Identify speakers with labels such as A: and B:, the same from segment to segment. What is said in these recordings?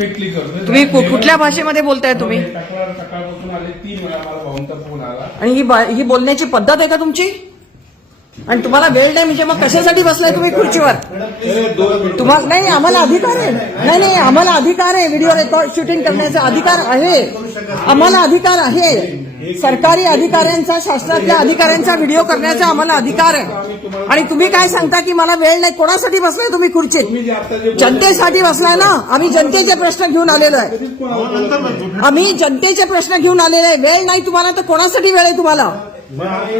A: तुम्ही कुठल्या भाषेमध्ये बोलताय तुम्ही आणि ही ही बोलण्याची पद्धत आहे का तुमची आणि तुम्हाला वेळ नाही म्हणजे मग कशासाठी बसलाय तुम्ही खुर्चीवर तुम्हाला नाही आम्हाला अधिकार आहे नाही नाही आम्हाला अधिकार आहे व्हिडिओ रेकॉर्ड शूटिंग करण्याचा अधिकार आहे आम्हाला अधिकार आहे सरकारी अधिकाऱ्यांचा शासनातल्या अधिकाऱ्यांचा व्हिडिओ करण्याचा आम्हाला अधिकार आहे आणि तुम्ही काय सांगता की मला वेळ नाही कोणासाठी बसलाय तुम्ही खुर्चीत जनतेसाठी बसलाय ना आम्ही जनतेचे प्रश्न घेऊन आलेलो आहे आम्ही जनतेचे प्रश्न घेऊन आलेले आहे वेळ नाही तुम्हाला तर कोणासाठी वेळ आहे तुम्हाला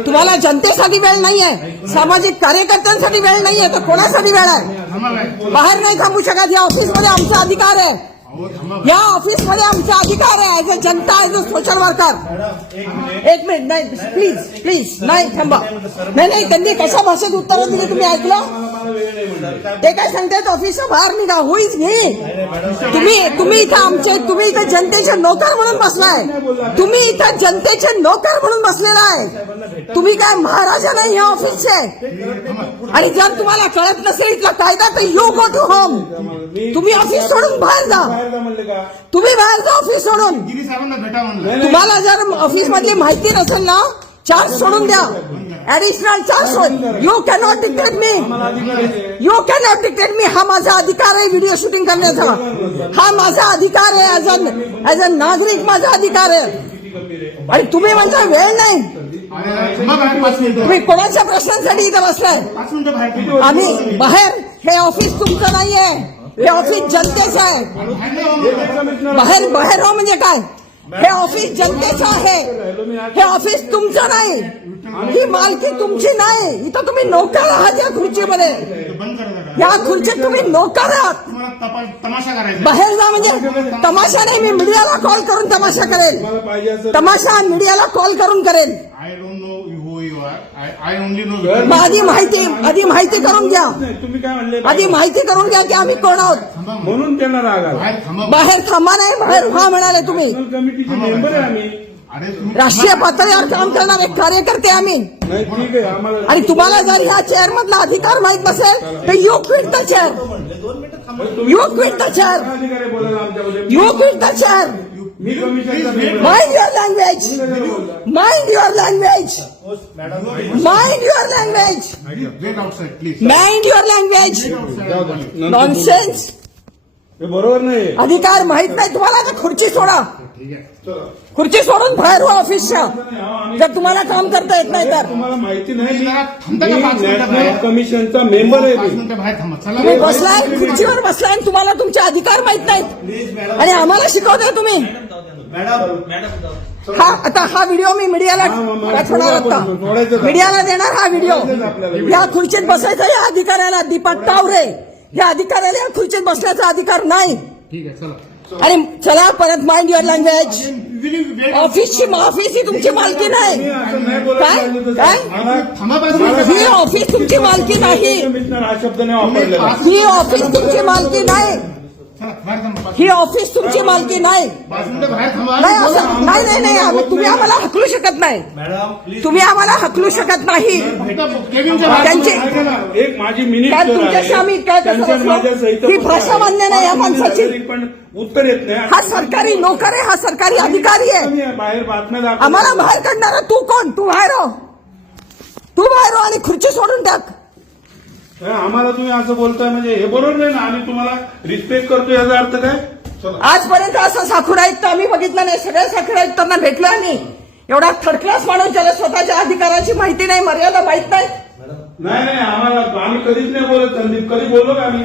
A: तुम्हाला जनतेसाठी वेळ नाही आहे सामाजिक कार्यकर्त्यांसाठी वेळ नाही आहे तर कोणासाठी वेळ आहे बाहेर नाही थांबू शकत या ऑफिसमध्ये आमचा अधिकार आहे या ऑफिस मध्ये आमचा अधिकार आहे ऍज अ जनता ऍज अ सोशल वर्कर एक मिनिट नाही प्लीज प्लीज नाही थांबा नाही नाही त्यांनी कशा भाषेत उत्तर दिली तुम्ही ऐकलं ते काय सांगतात ऑफिसच्या बाहेर निघा होईच घे तुम्ही तुम्ही इथं आमचे तुम्ही इथं जनतेचे नोकर म्हणून बसलाय तुम्ही इथं जनतेचे नोकर म्हणून बसलेला आहे तुम्ही काय महाराजा नाही या ऑफिसचे आणि जर तुम्हाला कळत नसेल इथला कायदा तर यू गो टू होम तुम्ही ऑफिस सोडून बाहेर जा तुम्ही बाहेर जा ऑफिस सोडून गिरी साहेबांना तुम्हाला जर ऑफिस मधली माहिती नसेल ना चार्ज सोडून द्या ऍडिशनल चार्ज सोड you cannot dictate me you cannot dictate me हा माझा अधिकार आहे व्हिडिओ शूटिंग करण्याचा हा माझा अधिकार आहे ऍज अन ऍज अ नागरिक माझा अधिकार आहे आणि तुम्ही म्हणता वेळ नाही तुम्ही कोणाच्या प्रश्नांसाठी इथं बसलाय आम्ही बाहेर हे ऑफिस तुमचं नाही आहे हे ऑफिस जनतेचं आहे बाहेर बाहेर हो म्हणजे काय हे ऑफिस जनतेचं आहे हे ऑफिस तुमचं नाही ही मालकी तुमची नाही इथं तुम्ही नोकर आहात या खुर्चीमध्ये या खुर्चीत तुम्ही नोकर आहात बाहेर जा म्हणजे तमाशा नाही मी मीडियाला कॉल करून तमाशा करेल तमाशा मीडियाला कॉल करून करेल आधी माहिती आधी माहिती करून घ्या तुम्ही काय म्हणले आधी माहिती करून घ्या की आम्ही कोण आहोत म्हणून त्यांना बाहेर थांबा नाही बाहेर हा म्हणाले तुम्ही कमिटीचे मेंबर आहे आम्ही राष्ट्रीय पातळीवर काम करणारे कार्यकर्ते आम्ही आणि तुम्हाला जर या चेअर मधला अधिकार माहित असेल तर योग quit the chair you quit the chair you quit the chair mind your language mind your language mind your language mind your language nonsense बरोबर नाही अधिकार माहित नाही तुम्हाला तर खुर्ची सोडा खुर्ची सोडून बाहेर व्हा हो ऑफिसच्या जर तुम्हाला काम करता येत नाही तर तुम्हाला माहिती
B: नाही मेंबर आहे
A: खुर्चीवर बसलाय तुम्हाला तुमचे अधिकार माहित नाहीत आणि आम्हाला शिकवताय तुम्ही हा आता हा व्हिडिओ मी मीडियाला पाठवणार आता मीडियाला देणार हा व्हिडिओ या खुर्चीत बसायचा या अधिकाऱ्याला दीपक तावरे या अधिकाऱ्याला या खुर्चीत बसण्याचा अधिकार नाही ठीक आहे चला अरे चला परत माइंड युअर लँग्वेज ऑफिसची ऑफिस ही तुमची मालकी नाही काय काय ही ऑफिस तुमची मालकी नाही ही ऑफिस तुमची मालकी नाही ही ऑफिस तुमची मालकी नाही नाही नाही नाही नाही आम्ही- तुम्ही आम्हाला हकलू शकत नाही तुम्ही आम्हाला हकलू शकत नाही त्यांचे-
B: एक माझी मिनिट काय तुमच्याशी आम्ही काय
A: कसं ही भाषा मान्य नाही या माणसाची. पण उत्तर येत नाही हा सरकारी नोकर आहे हा सरकारी अधिकारी आहे बाहेर बातम्या आम्हाला बाहेर काढणारा तू कोण तू बाहेर हो. तू बाहेर हो आणि खुर्ची सोडून टाक
B: आम्हाला तुम्ही असं बोलताय म्हणजे हे बरोबर नाही ना आम्ही तुम्हाला रिस्पेक्ट करतो याचा अर्थ काय
A: आजपर्यंत असं साखर आयुक्त आम्ही बघितलं नाही सगळ्या साखर आयुक्तांना भेटलो आम्ही एवढा थर्ड क्लास माणूस ज्याला स्वतःच्या अधिकाराची माहिती नाही मर्यादा माहित नाही नाही आम्हाला आम्ही कधीच नाही बोलत संदीप कधी बोललो का आम्ही